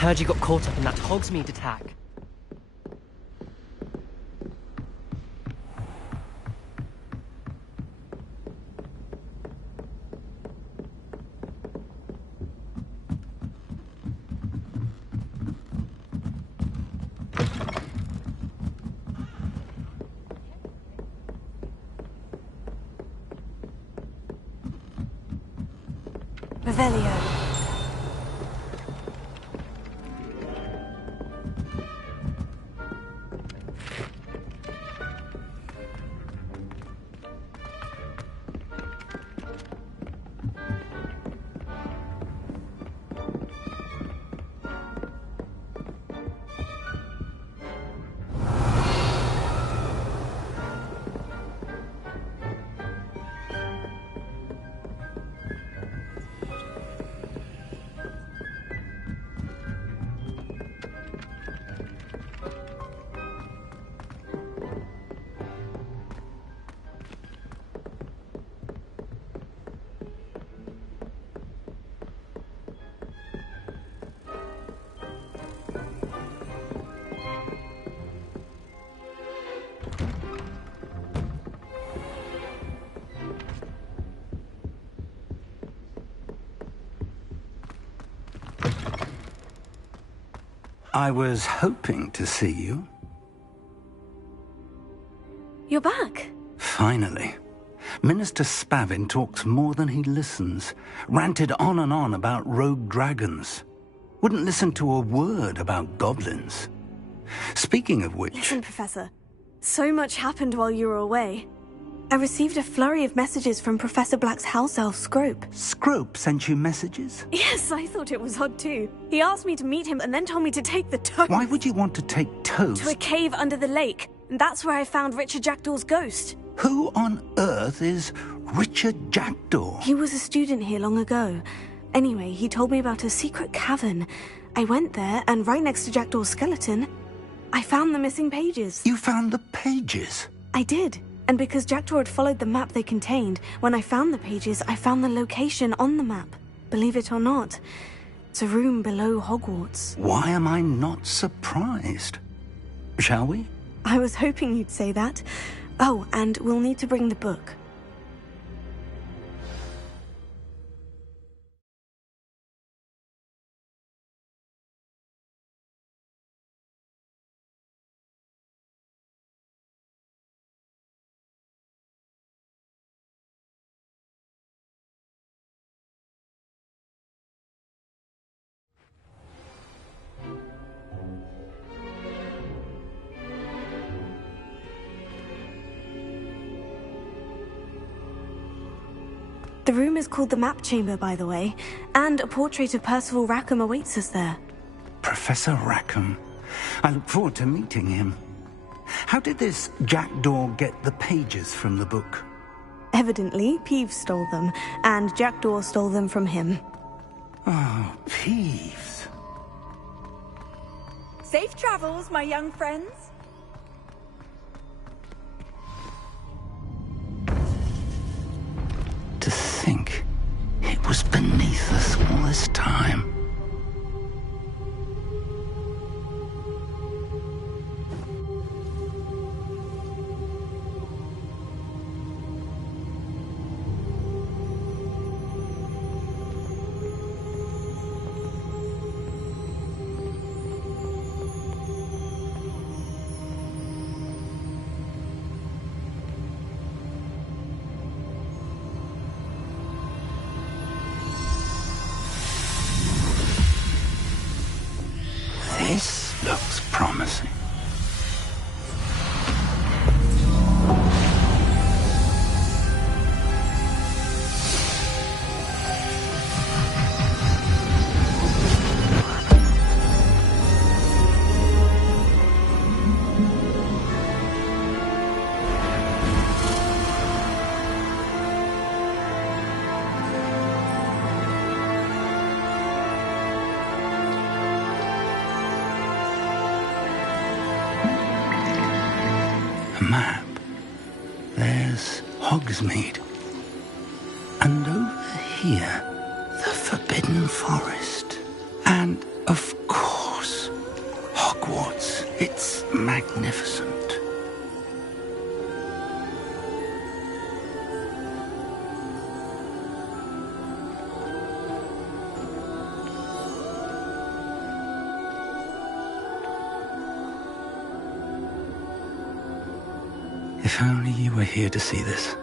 heard you got caught up in that Hogsmeade attack. Revelio. I was hoping to see you. You're back. Finally. Minister Spavin talks more than he listens. Ranted on and on about rogue dragons. Wouldn't listen to a word about goblins. Speaking of which... Listen, Professor. So much happened while you were away. I received a flurry of messages from Professor Black's house elf, Scrope. Scrope sent you messages? Yes, I thought it was odd too. He asked me to meet him and then told me to take the toast. Why would you want to take toast? To a cave under the lake. And that's where I found Richard Jackdaw's ghost. Who on earth is Richard Jackdaw? He was a student here long ago. Anyway, he told me about a secret cavern. I went there, and right next to Jackdaw's skeleton, I found the missing pages. You found the pages? I did. And because Jackdaw had followed the map they contained, when I found the pages, I found the location on the map. Believe it or not, it's a room below Hogwarts. Why am I not surprised? Shall we? I was hoping you'd say that. Oh, and we'll need to bring the book. The room is called the Map Chamber, by the way, and a portrait of Percival Rackham awaits us there. Professor Rackham. I look forward to meeting him. How did this Jackdaw get the pages from the book? Evidently, Peeves stole them, and Jackdaw stole them from him. Oh, Peeves. Safe travels, my young friends. To think it was beneath us all this time. This looks promising. Map. There's Hogsmeade. And over here, the Forbidden Forest. And, of course, It's magnificent. If only you were here to see this.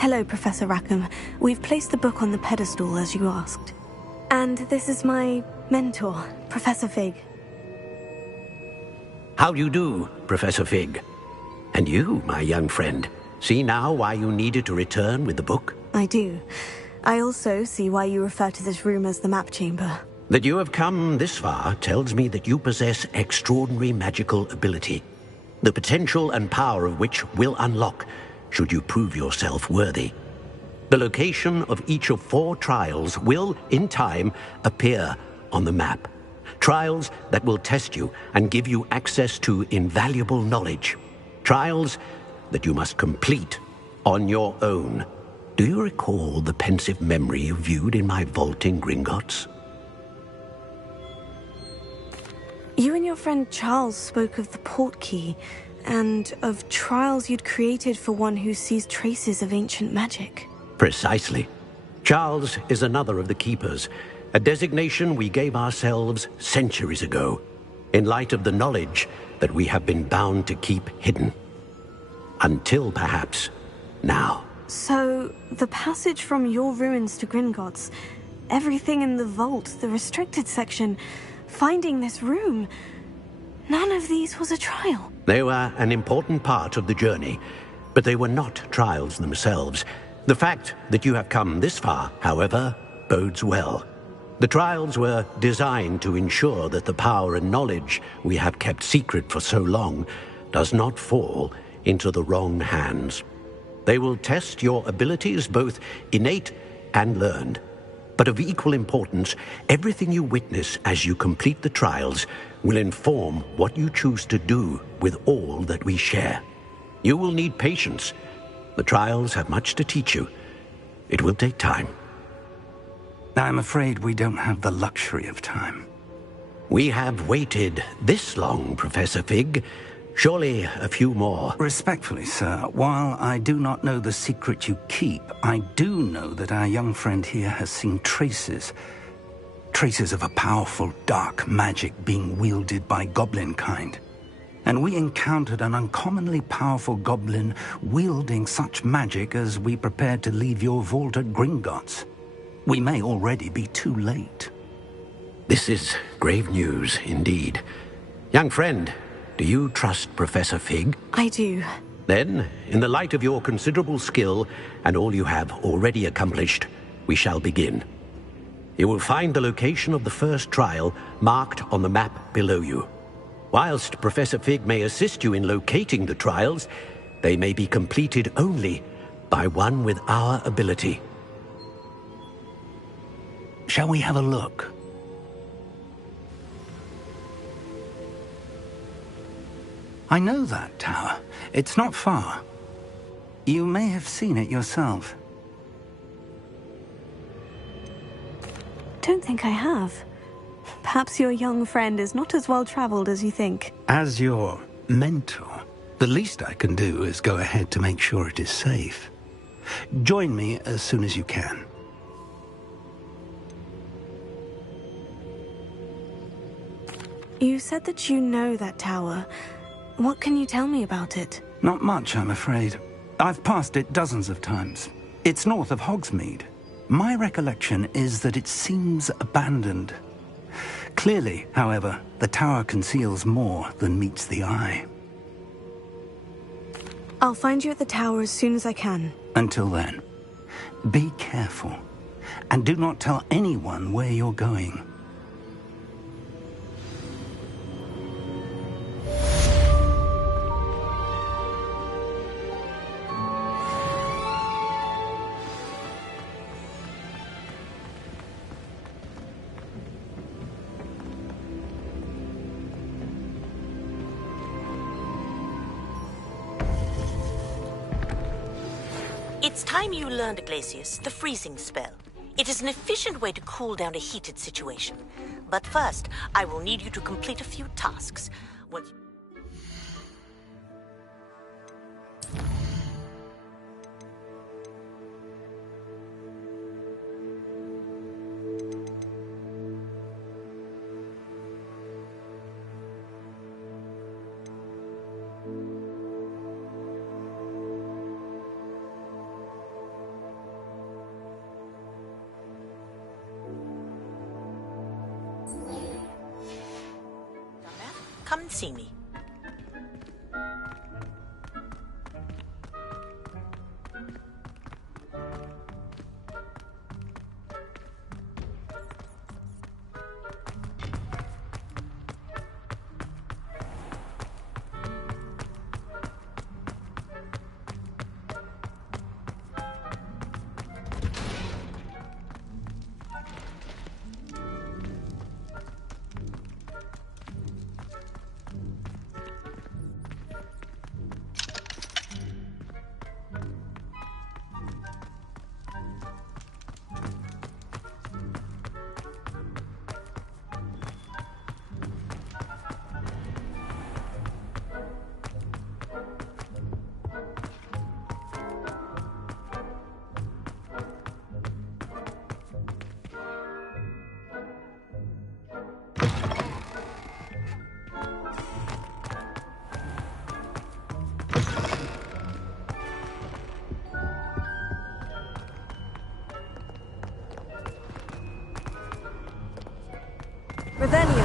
Hello, Professor Rackham. We've placed the book on the pedestal as you asked. And this is my mentor, Professor Fig. How do you do, Professor Fig? And you, my young friend, see now why you needed to return with the book? I do. I also see why you refer to this room as the map chamber. That you have come this far tells me that you possess extraordinary magical ability, the potential and power of which will unlock should you prove yourself worthy. The location of each of 4 trials will, in time, appear on the map. Trials that will test you and give you access to invaluable knowledge. Trials that you must complete on your own. Do you recall the pensive memory you viewed in my vault in Gringotts? You and your friend Charles spoke of the port key, and of trials you'd created for one who sees traces of ancient magic. Precisely. Charles is another of the Keepers, a designation we gave ourselves centuries ago, in light of the knowledge that we have been bound to keep hidden. Until, perhaps, now. So, the passage from your ruins to Gringotts, everything in the vault, the restricted section, finding this room, none of these was a trial. They were an important part of the journey, but they were not trials themselves. The fact that you have come this far, however, bodes well. The trials were designed to ensure that the power and knowledge we have kept secret for so long does not fall into the wrong hands. They will test your abilities, both innate and learned. But of equal importance, everything you witness as you complete the trials will inform what you choose to do with all that we share. You will need patience. The trials have much to teach you. It will take time. I'm afraid we don't have the luxury of time. We have waited this long, Professor Fig. Surely a few more. Respectfully, sir, while I do not know the secret you keep, I do know that our young friend here has seen traces of a powerful dark magic being wielded by goblin kind. And we encountered an uncommonly powerful goblin wielding such magic as we prepared to leave your vault at Gringotts. We may already be too late. This is grave news indeed. Young friend, do you trust Professor Fig? I do. Then, in the light of your considerable skill and all you have already accomplished, we shall begin. You will find the location of the first trial marked on the map below you. Whilst Professor Fig may assist you in locating the trials, they may be completed only by one with our ability. Shall we have a look? I know that tower. It's not far. You may have seen it yourself. Don't think I have. Perhaps your young friend is not as well traveled as you think. As your mentor, the least I can do is go ahead to make sure it is safe. Join me as soon as you can. You said that you know that tower. What can you tell me about it? Not much, I'm afraid. I've passed it dozens of times. It's north of Hogsmeade. My recollection is that it seems abandoned. Clearly, however, the tower conceals more than meets the eye. I'll find you at the tower as soon as I can. Until then, be careful, and do not tell anyone where you're going. It's time you learned, Glacius, the freezing spell. It is an efficient way to cool down a heated situation. But first, I will need you to complete a few tasks. Once... Come and see me. Revelio.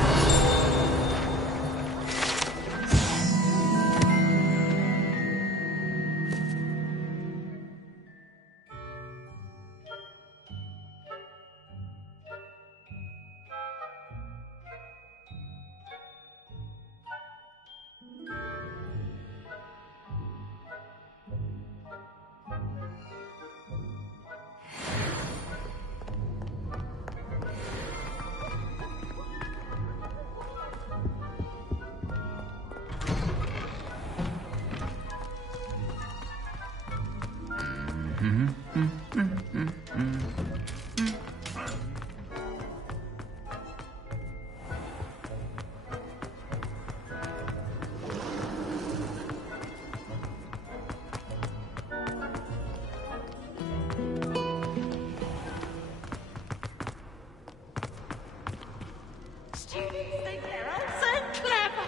Students think they're all so clever.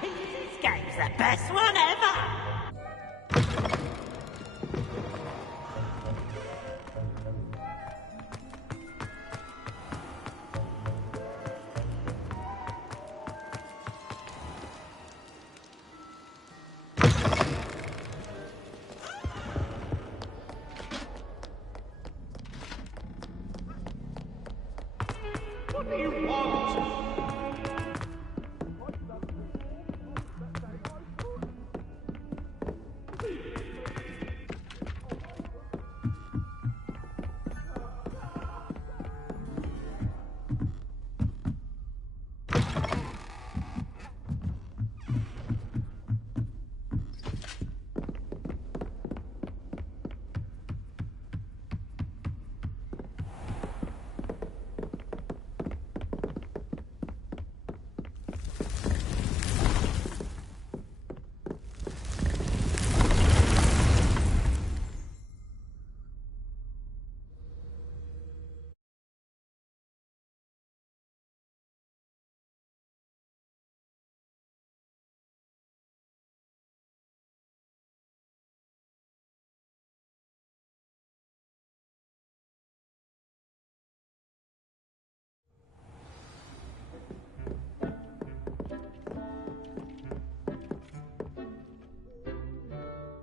This game's the best one ever. What do you want?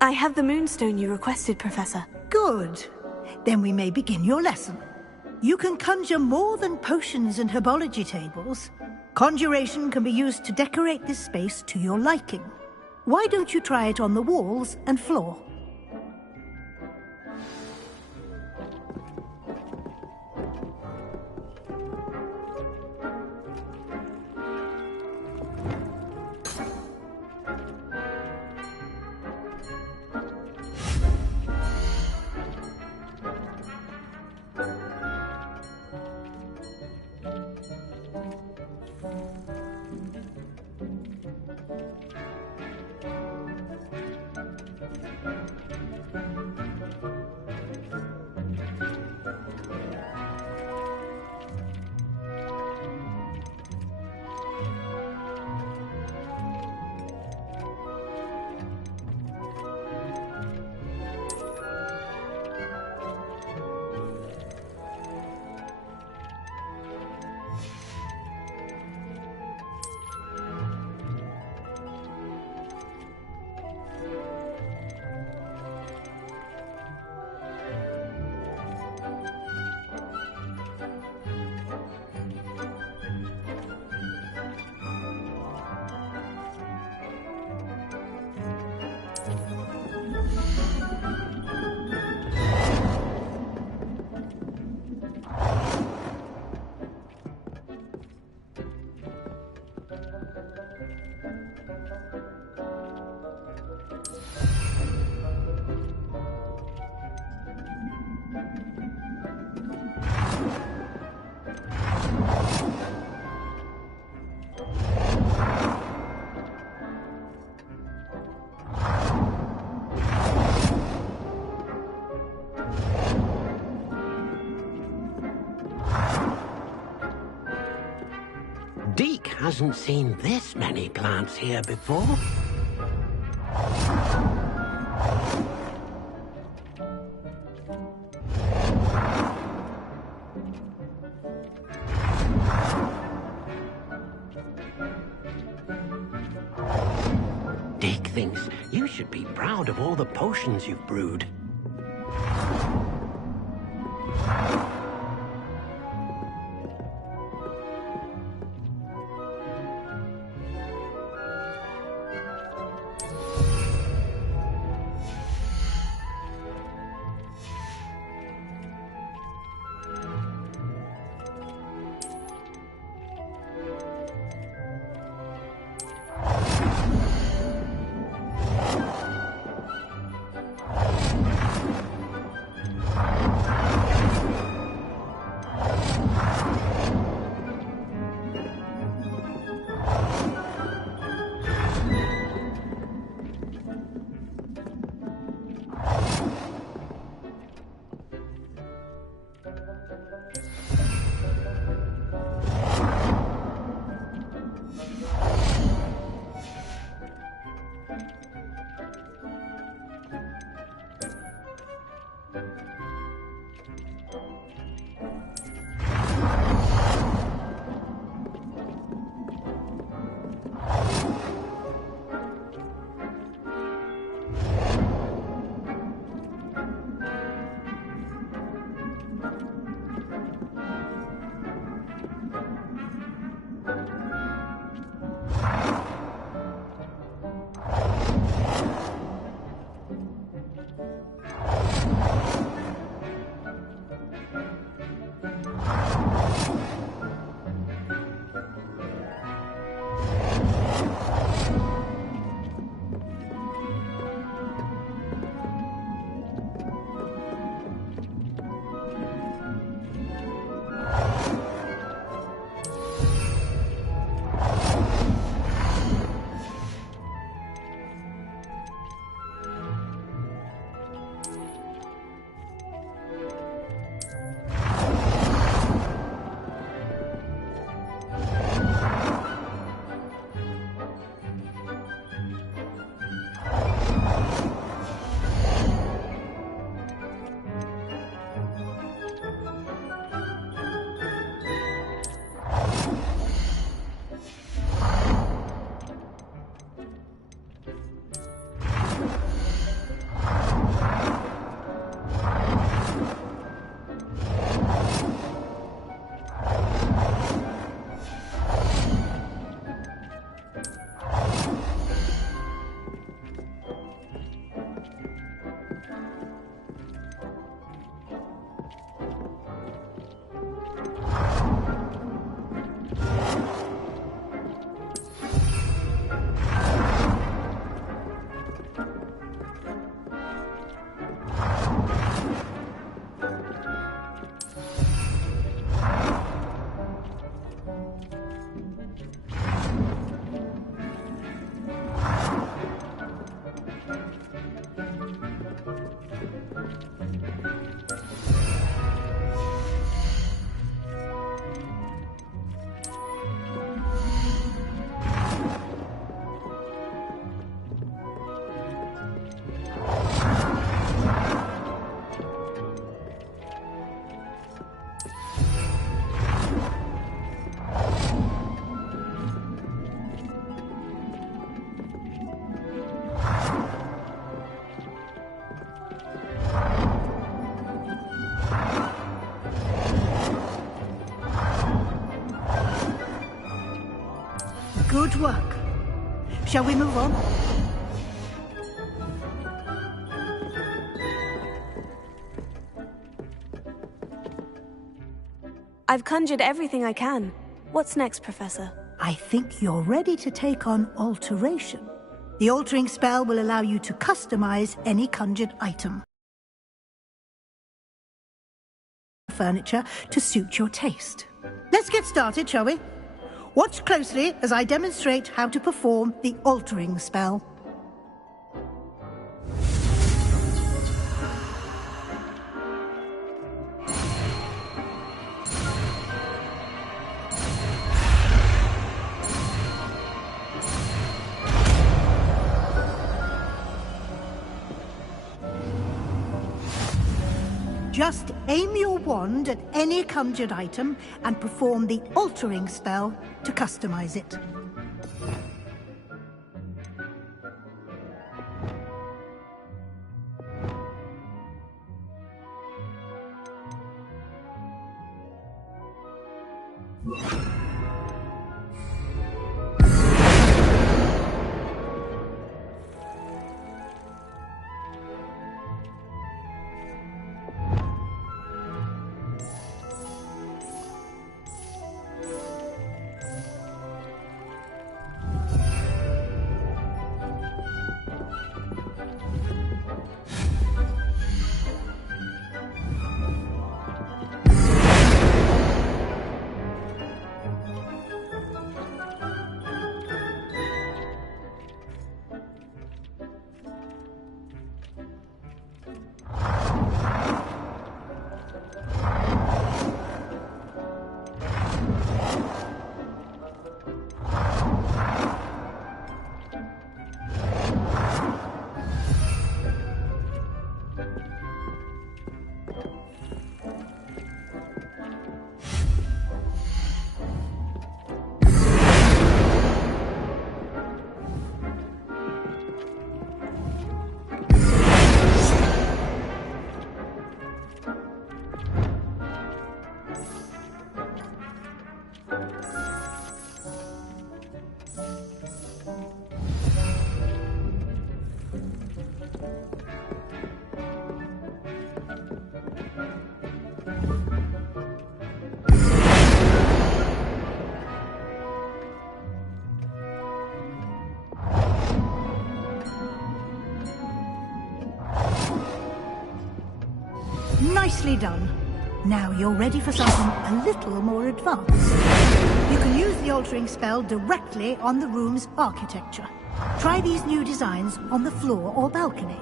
I have the moonstone you requested, Professor. Good. Then we may begin your lesson. You can conjure more than potions and herbology tables. Conjuration can be used to decorate this space to your liking. Why don't you try it on the walls and floor? Deke hasn't seen this many plants here before. Deke thinks you should be proud of all the potions you've brewed. Good work. Shall we move on? I've conjured everything I can. What's next, Professor? I think you're ready to take on alteration. The altering spell will allow you to customize any conjured item. Furniture to suit your taste. Let's get started, shall we? Watch closely as I demonstrate how to perform the altering spell. Just aim your wand at any conjured item and perform the altering spell to customize it. Nicely done. Now you're ready for something a little more advanced. You can use the altering spell directly on the room's architecture. Try these new designs on the floor or balcony.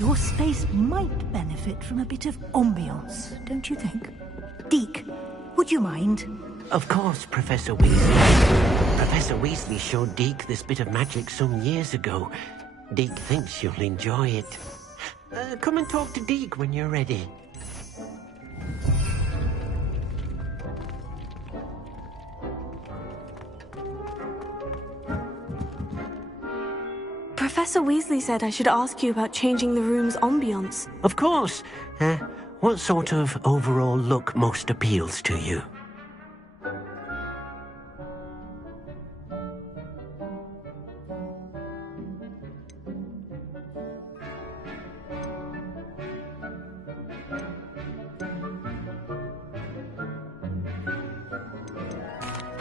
Your space might benefit from a bit of ambiance, don't you think? Deke, would you mind? Of course, Professor Weasley. Professor Weasley showed Deke this bit of magic some years ago. Deke thinks you'll enjoy it. Come and talk to Deke when you're ready. Professor Weasley said I should ask you about changing the room's ambiance. Of course. What sort of overall look most appeals to you?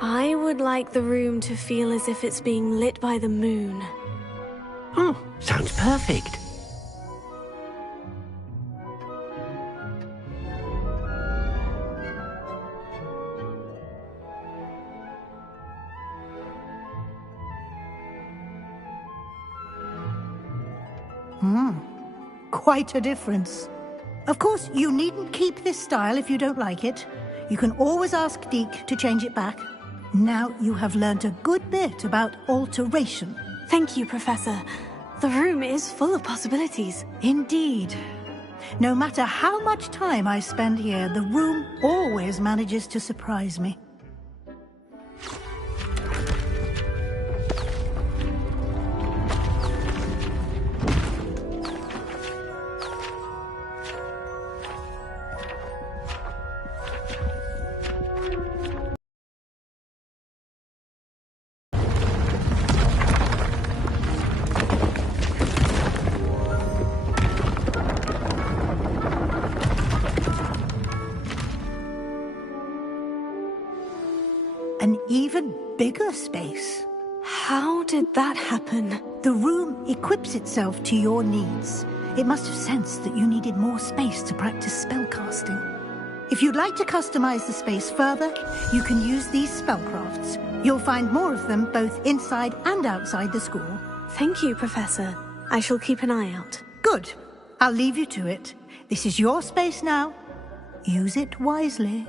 I would like the room to feel as if it's being lit by the moon. Oh, sounds perfect. Quite a difference. Of course, you needn't keep this style if you don't like it. You can always ask Deke to change it back. Now you have learnt a good bit about alteration. Thank you, Professor. The room is full of possibilities. Indeed. No matter how much time I spend here, the room always manages to surprise me. An even bigger space. How did that happen? The room equips itself to your needs. It must have sensed that you needed more space to practice spellcasting. If you'd like to customize the space further, you can use these spellcrafts. You'll find more of them both inside and outside the school. Thank you, Professor. I shall keep an eye out. Good. I'll leave you to it. This is your space now. Use it wisely.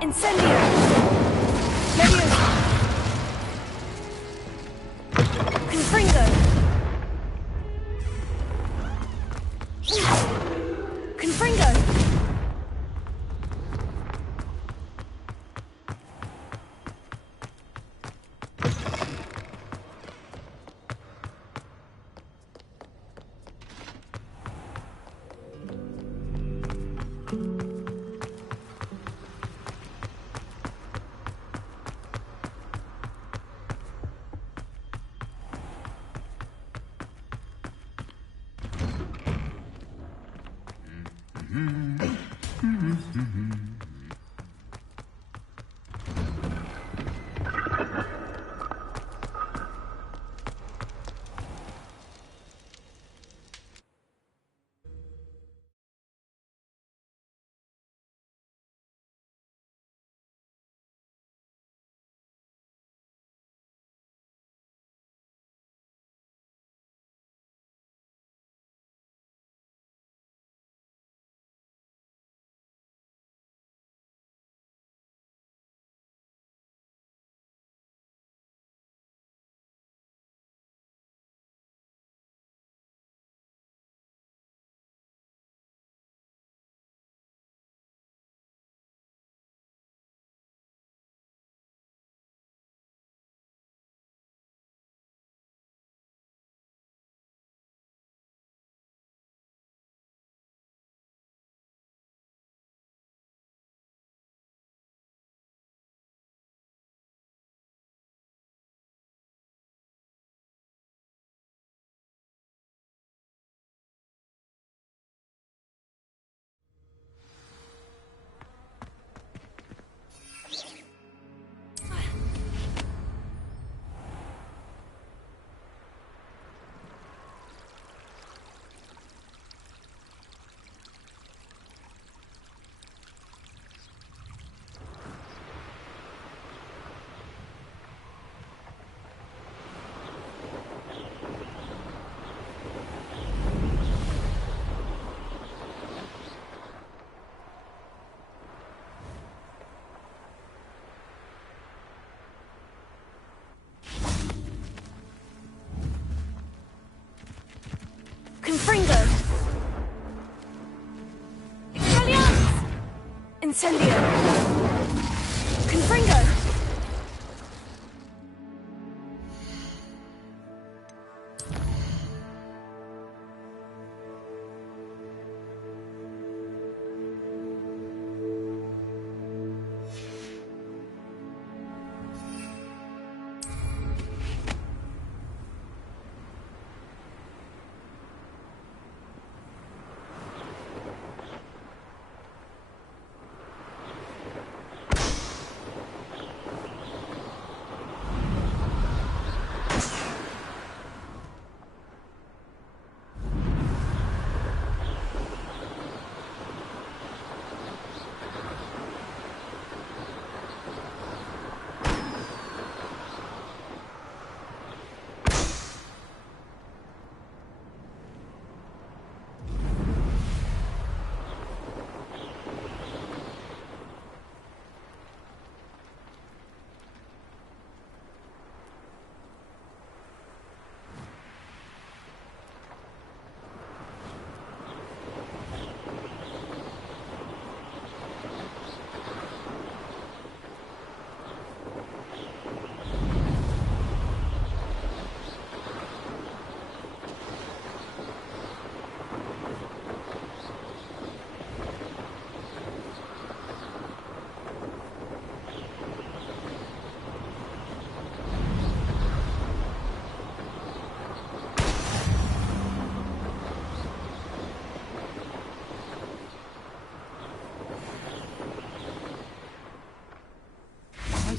Incendio! Leviosa! Confringo! Confringo! Confringo! Expelliarmus! Incendio! Confringo!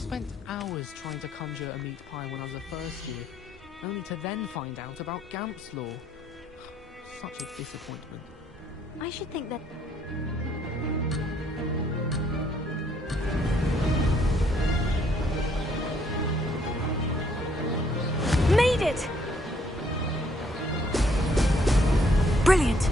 spent hours trying to conjure a meat pie when I was a first year, only to then find out about Gamp's law. Such a disappointment. I should think that... Made it! Brilliant!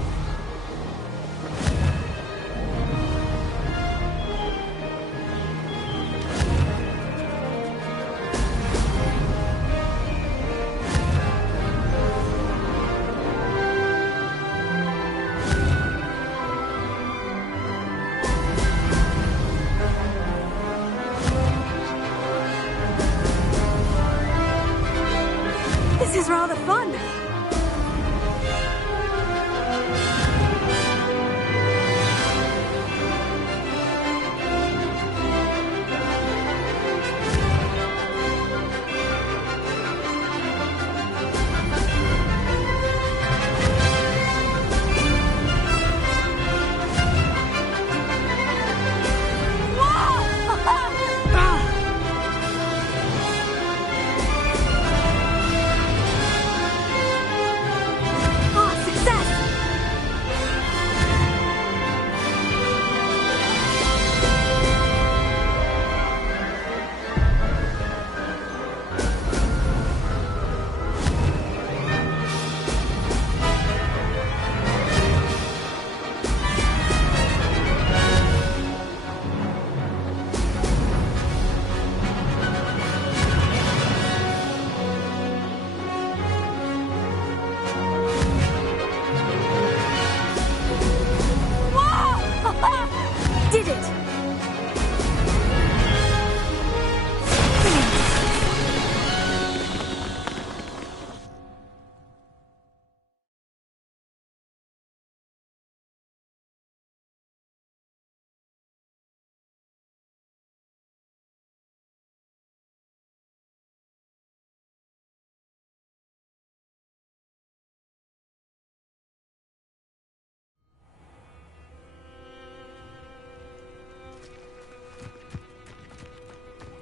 Sounds rather fun.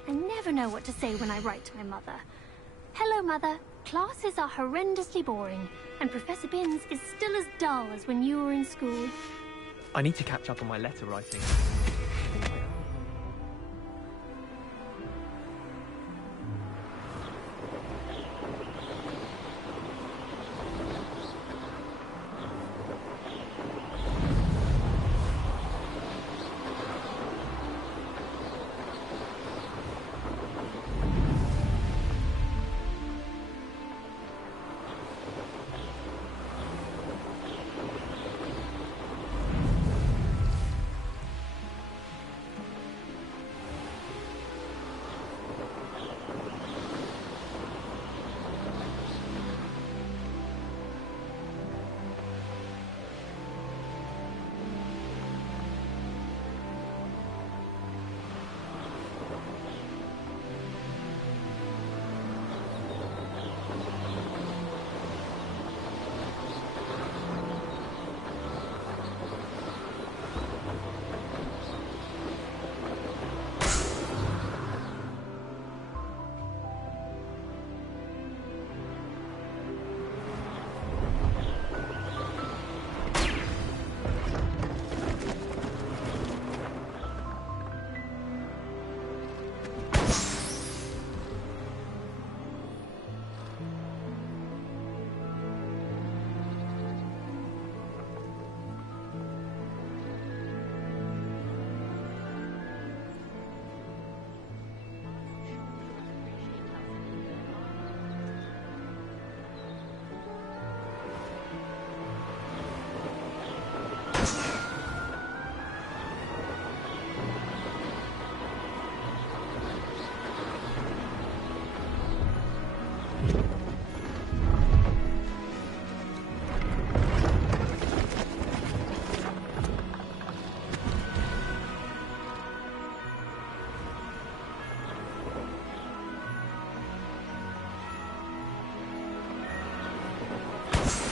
I never know what to say when I write to my mother. Hello, Mother. Classes are horrendously boring, and Professor Binns is still as dull as when you were in school. I need to catch up on my letter writing.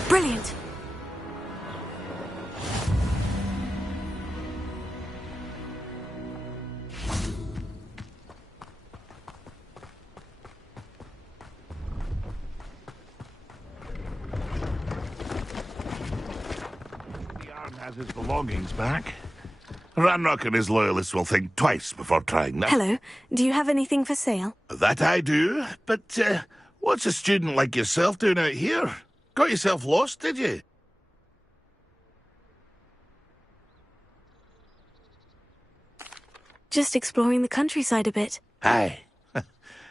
Brilliant! Has his belongings back. Ranrock and his loyalists will think twice before trying that. Hello. Do you have anything for sale? That I do, but what's a student like yourself doing out here? Got yourself lost, did you? Just exploring the countryside a bit. Aye.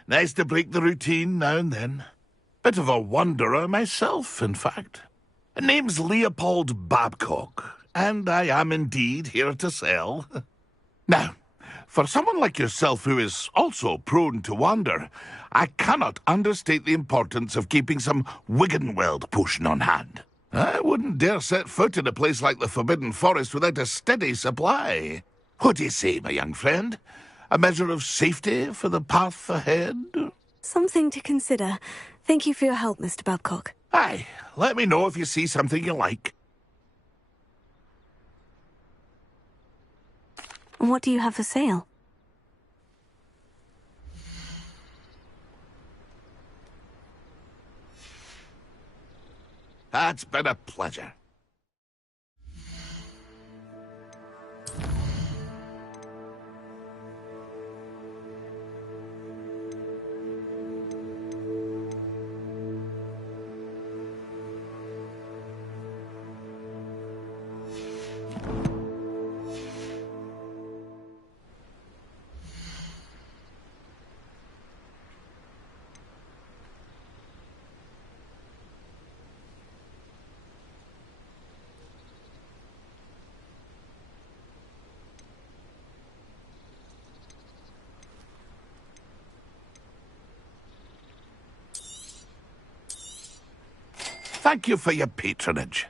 Nice to break the routine now and then. Bit of a wanderer myself, in fact. Name's Leopold Babcock, and I am indeed here to sell. Now, For someone like yourself who is also prone to wander, I cannot understate the importance of keeping some Wiggenweld potion on hand. I wouldn't dare set foot in a place like the Forbidden Forest without a steady supply. What do you say, my young friend? A measure of safety for the path ahead? Something to consider. Thank you for your help, Mr. Babcock. Aye, let me know if you see something you like. And what do you have for sale? That's been a pleasure. Thank you for your patronage.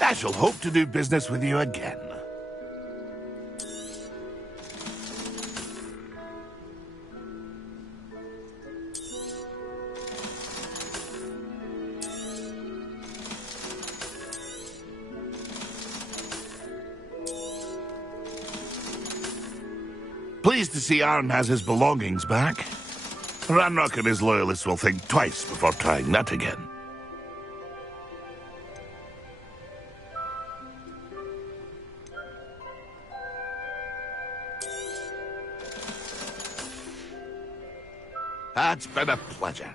I shall hope to do business with you again. Pleased to see Arn has his belongings back. Ranrock and his loyalists will think twice before trying that again. That's been a pleasure.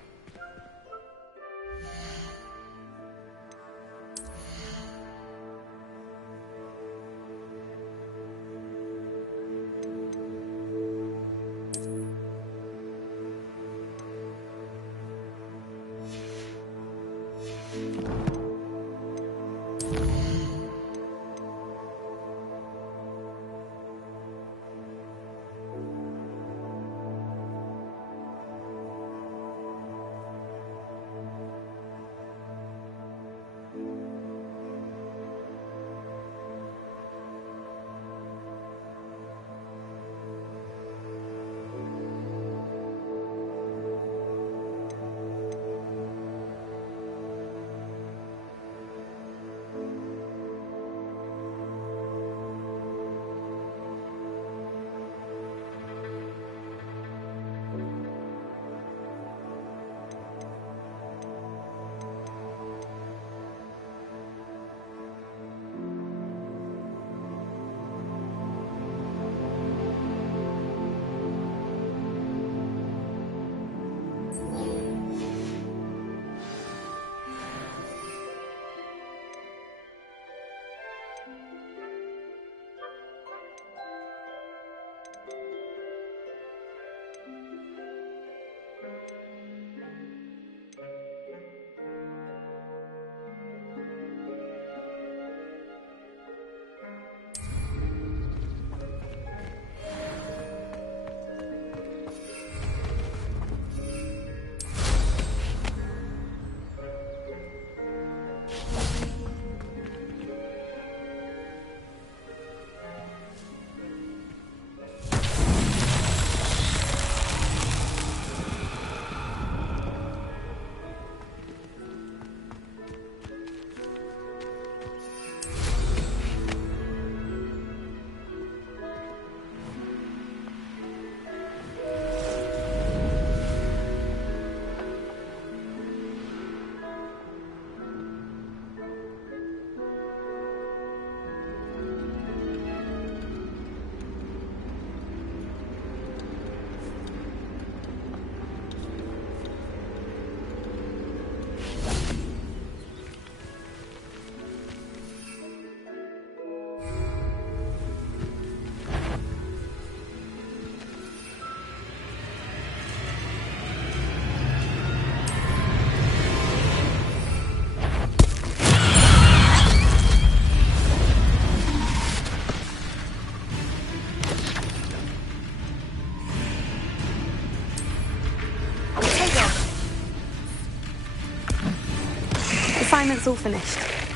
assignment's all finished.